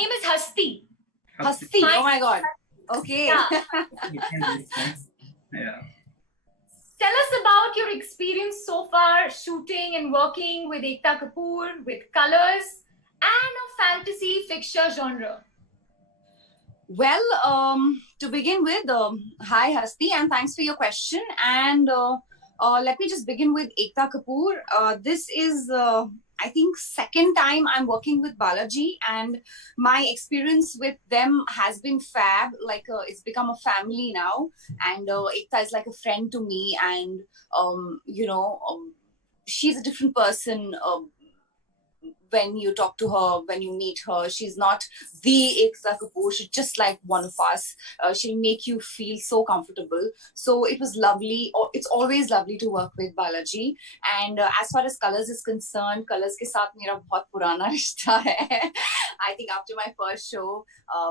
name is Hasti. Hasti. Oh my God. Okay. Yeah. Yeah. Tell us about your experience so far shooting and working with Ekta Kapoor, with colors and a fantasy fiction genre. Well, to begin with, hi Hasti, and thanks for your question. And let me just begin with Ekta Kapoor. This is, I think, second time I'm working with Balaji, and my experience with them has been fab. Like it's become a family now, and Ekta is like a friend to me, and she's a different person. When you talk to her, when you meet her, she's not the Ekta Kapoor. She's just like one of us. She'll make you feel so comfortable. So it was lovely. It's always lovely to work with Balaji. And as far as Colors is concerned, Colors ke saath mera bahut purana rishta hai. I think after my first show,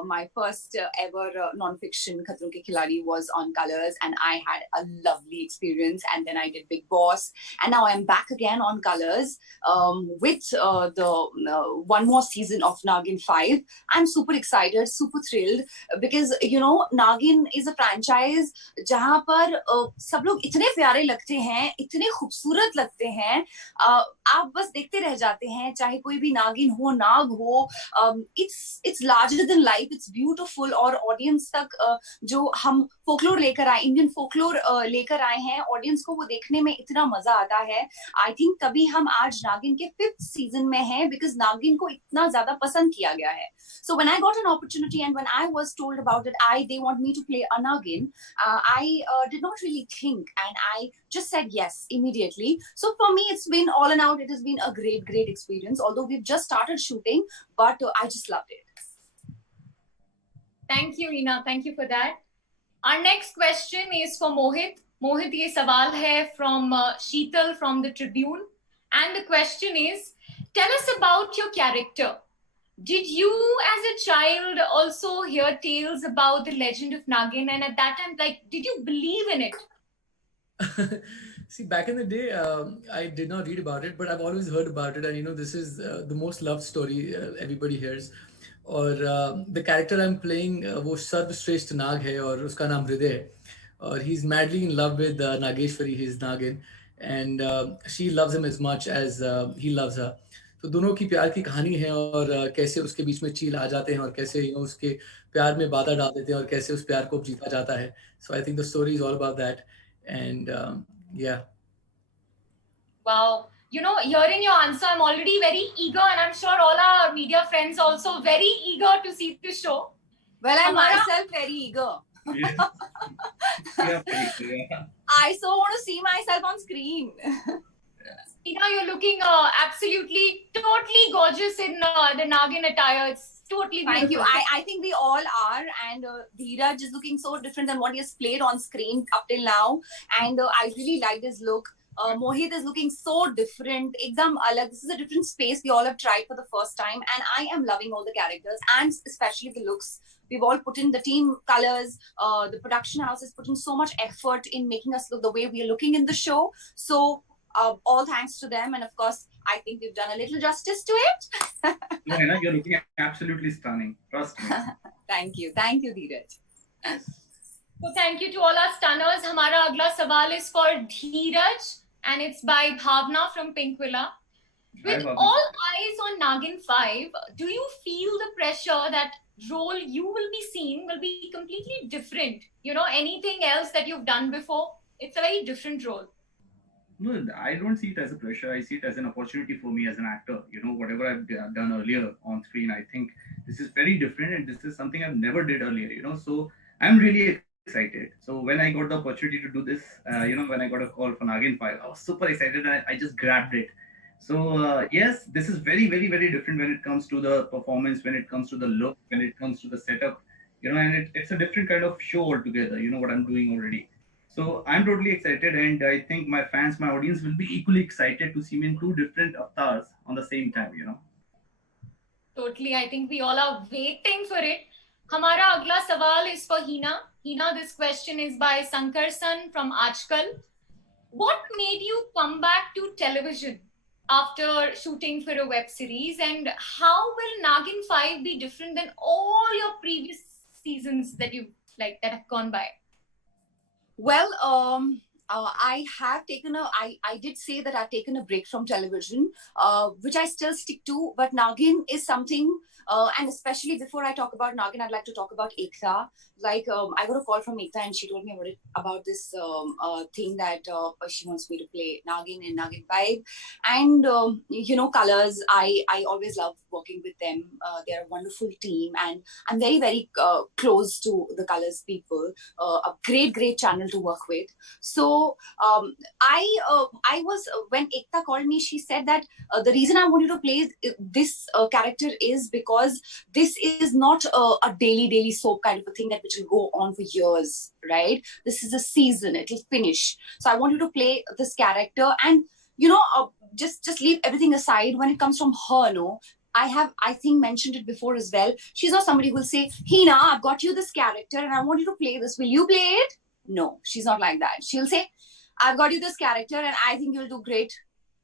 my first ever non-fiction Khatron Ke Khiladi was on Colors, and I had a lovely experience. And then I did Big Boss, and now I'm back again on Colors with the one more season of Nagin 5. I'm super excited, super thrilled, because Nagin is a franchise जहाँ पर सब लोग इतने प्यारे लगते हैं, इतने खूबसूरत लगते हैं, आप बस देखते रह जाते हैं, चाहे कोई भी नागिन हो, नाग हो. It's larger than life, it's beautiful. और ऑडियंस तक जो हम फोकलोर लेकर आए, इंडियन फोकलोर लेकर आए हैं, ऑडियंस को वो देखने में इतना मजा आता है. आई थिंक तभी हम आज नागिन के 5th सीजन में हैं, बिकॉज नागिन को इतना ज्यादा पसंद किया गया है. So when I got an opportunity and when I was told about it, they want me to play a Nagin, I did not really think, and I just said yes immediately. So for me, it's been all in out. It has been a great experience. Although we've just started shooting, but I just loved it. Thank you, Reena. Thank you for that. Our next question is for Mohit. Mohit, ये सवाल है from Sheetal from the Tribune, and the question is, tell us about your character. Did you, as a child, also hear tales about the legend of Nagin? And at that time, did you believe in it? See, back in the day, I did not read about it, but I've always heard about it. And, this is the most loved story everybody hears. और the character I'm playing, वो सर्वश्रेष्ठ नाग है, और उसका नाम हृदय है. और he's madly in love with Nageshwari, his Nagin. And she loves him as much as he loves her. तो दोनों की प्यार की कहानी है, और कैसे उसके बीच में चील आ जाते हैं, और कैसे उसके प्यार में बाधा डाल देते हैं, और कैसे उस प्यार को जीता जाता है. So I think the story is all about that. And yeah. Wow. Hearing your answer, I'm already very eager, and I'm sure all our media friends also very eager to see this show. Well, I'm myself very eager. Yeah. I so want to see myself on screen. You're looking absolutely, totally gorgeous in the Nagin attire. It's totally beautiful. Thank you. I think we all are, and Dheeraj is looking so different than what he has played on screen up till now, and I really like his look. Mohit is looking so different. Ekdam alag. This is a different space we all have tried for the first time, and I am loving all the characters and especially the looks. We've all put in the team colors. The production house has put in so much effort in making us look the way we are looking in the show. So all thanks to them, and of course, I think we've done a little justice to it. No, you're looking absolutely stunning. Trust me. Thank you, Dheeraj. So thank you to all our stunners. Hamara agla sawal is for Dheeraj, and it's by Bhavna from Pink Villa. With all eyes on Nagin 5, do you feel the pressure that role you will be seeing will be completely different? Anything else that you've done before? It's a very different role. No, I don't see it as a pressure. I see it as an opportunity for me as an actor. Whatever I've done earlier on screen, I think this is very different, and this is something I've never did earlier. So I'm really excited. So when I got the opportunity to do this, when I got a call for Nagin 5, I was super excited, and I just grabbed it. So yes, this is very, very, very different when it comes to the performance, when it comes to the look, when it comes to the setup, and it's a different kind of show altogether. What I'm doing already. So I'm totally excited, and I think my fans, my audience will be equally excited to see me in two different avatars on the same time, Totally. I think we all are waiting for it. Hamara agla sawal is for Hina. Hina, this question is by Sankar San from Ajkal. What made you come back to television after shooting for a web series, and how will Nagin 5 be different than all your previous seasons that you like that have gone by? Well, I have taken I did say that I've taken a break from television, which I still stick to. But Nagin is something, and especially before I talk about Nagin, I'd like to talk about Ekta. Like, I got a call from Ekta and she told me about this thing that she wants me to play Nagin in Nagin 5. And, Colors, I always love working with them. They're a wonderful team and I'm very, very close to the Colors people. A great channel to work with. So I was when Ekta called me, she said that the reason I want you to play this character is because this is not a daily soap kind of a thing that which will go on for years, right? This is a season; it will finish. So I want you to play this character, and just leave everything aside when it comes from her. No, I think mentioned it before as well. She's not somebody who will say, Hina, I've got you this character and I want you to play this. Will you play it? No, she's not like that. She'll say, I've got you this character and I think you'll do great.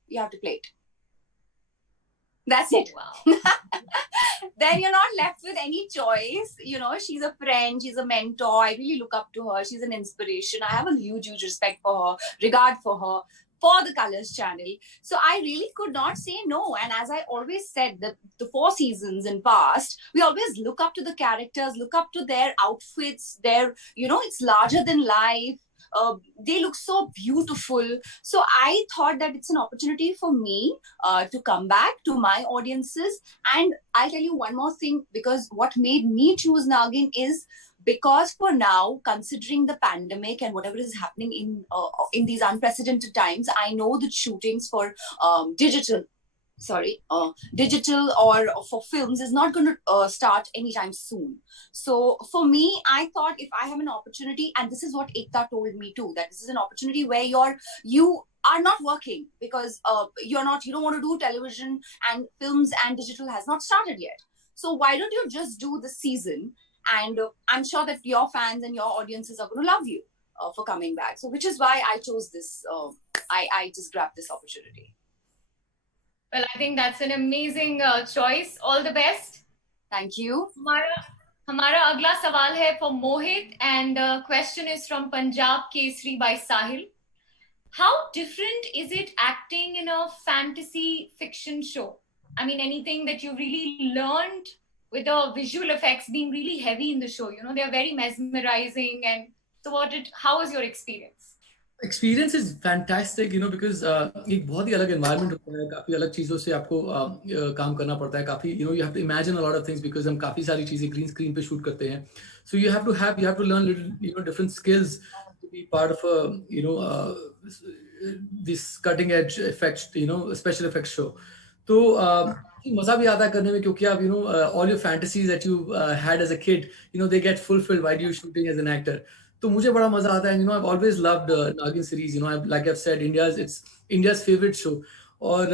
You have to play it. That's it. Wow. Then you're not left with any choice. She's a friend, she's a mentor. I really look up to her. She's an inspiration. I have a huge respect for her, regard for her, for the Colors channel. So I really could not say no. And as I always said, that the 4 seasons in past, we always look up to the characters, look up to their outfits, it's larger than life. They look so beautiful. So I thought that it's an opportunity for me to come back to my audiences. And I'll tell you one more thing, because what made me choose Nagin is because for now, considering the pandemic and whatever is happening in these unprecedented times, I know that shootings for digital or for films is not going to start anytime soon. So for me, I thought if I have an opportunity, and this is what Ekta told me too, that this is an opportunity where you are not working because you don't want to do television and films and digital has not started yet. So why don't you just do the season? And I'm sure that your fans and your audiences are going to love you for coming back. So which is why I chose this. I just grabbed this opportunity. Well, I think that's an amazing choice. All the best. Thank you. हमारा अगला सवाल है for Mohit, and the question is from Punjab Kesari by Sahil. How different is it acting in a fantasy fiction show? I mean, anything that you really learned with the visual effects being really heavy in the show? They're very mesmerizing. And so how was your experience? Experience is fantastic, because एक बहुत ही अलग environment होता है, काफी अलग चीजों से आपको काम करना पड़ता है, काफी you have to imagine a lot of things because हम काफी सारी चीजें green screen पे shoot करते हैं. So you have to learn little different skills to be part of a this cutting edge effects special effects show. तो मजा भी आता है करने में, क्योंकि आप all your fantasies that you had as a kid, they get fulfilled while you're shooting as an actor. तो मुझे बड़ा मजा आता है. I've always loved Nagin series. Like I've said, it's India's favorite show. और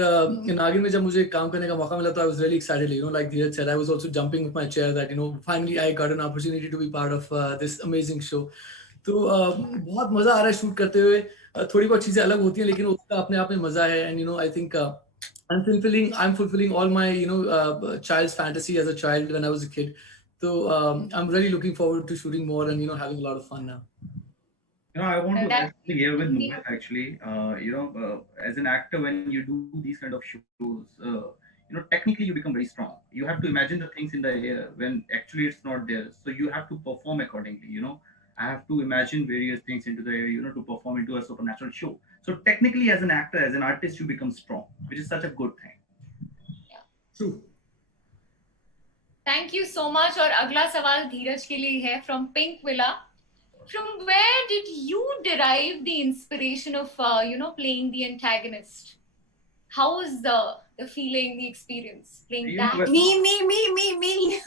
Nagin में जब मुझे काम करने का मौका मिला, तो I was really excited. Like Dheeraj said, I was also jumping with my chair that finally I got an opportunity to be part of this amazing show. तो बहुत मजा आ रहा है शूट करते हुए. थोड़ी बहुत चीजें अलग होती हैं, लेकिन उसका अपने आप में मजा है. And I think I'm fulfilling all my child's fantasy as a child when I was a kid. So I'm really looking forward to shooting more and having a lot of fun now. I want to add something here with Mohit actually. As an actor, when you do these kind of shows, technically you become very strong. You have to imagine the things in the air when actually it's not there. So you have to perform accordingly. I have to imagine various things into the air, to perform into a supernatural show. So technically, as an actor, as an artist, you become strong, which is such a good thing. Yeah. True. Thank you so much. और अगला सवाल धीरज के लिए है from Pink Villa. From where did you derive the inspiration of playing the antagonist? How was the feeling, the experience playing that? Me.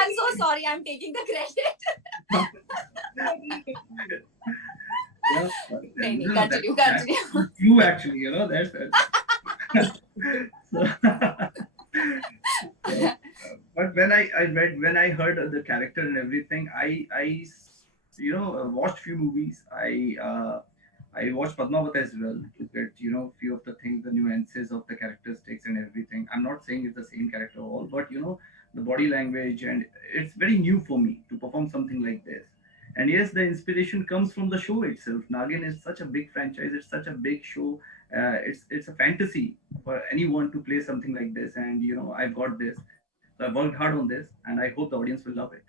I'm so sorry. I'm taking the credit. Continue. You actually, that's. But when I heard the character and everything, I watched few movies. I watched Padmavat as well to get, few of the things, the nuances of the characteristics and everything. I'm not saying it's the same character all, but the body language, and it's very new for me to perform something like this. And yes, the inspiration comes from the show itself. Nagin is such a big franchise. It's such a big show. It's a fantasy for anyone to play something like this. And I've got this. So I worked hard on this, and I hope the audience will love it.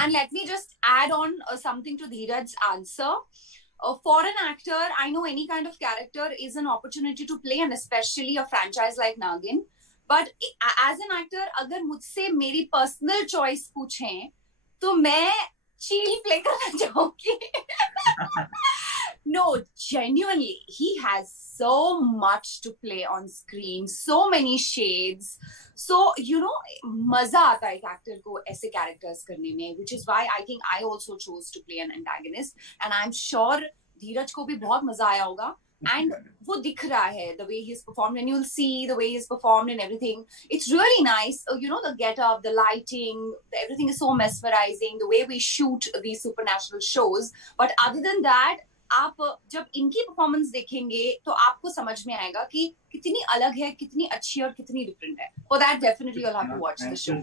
And let me just add on something to Dheeraj's answer. For an actor, I know any kind of character is an opportunity to play, and especially a franchise like Nagin. But as an actor, अगर मुझसे मेरी personal choice पूछें, तो मैं चील play करना चाहूँगी. No, genuinely, he has so much to play on screen, so many shades. So, मजा आता है एक actor को ऐसे characters करने में, which is why I think I also chose to play an antagonist. And I'm sure धीरज को भी बहुत मजा आया होगा. And वो दिख रहा है, the way he's performed, and you'll see the way he's performed and everything. It's really nice. The get-up, the lighting, everything is so mesmerizing, the way we shoot these supernatural shows. But other than that, आप जब इनकी performance देखेंगे तो आपको समझ में आएगा कि कितनी अलग है, कितनी अच्छी और कितनी डिफरेंट है. For that, definitely you'll have to watch the show.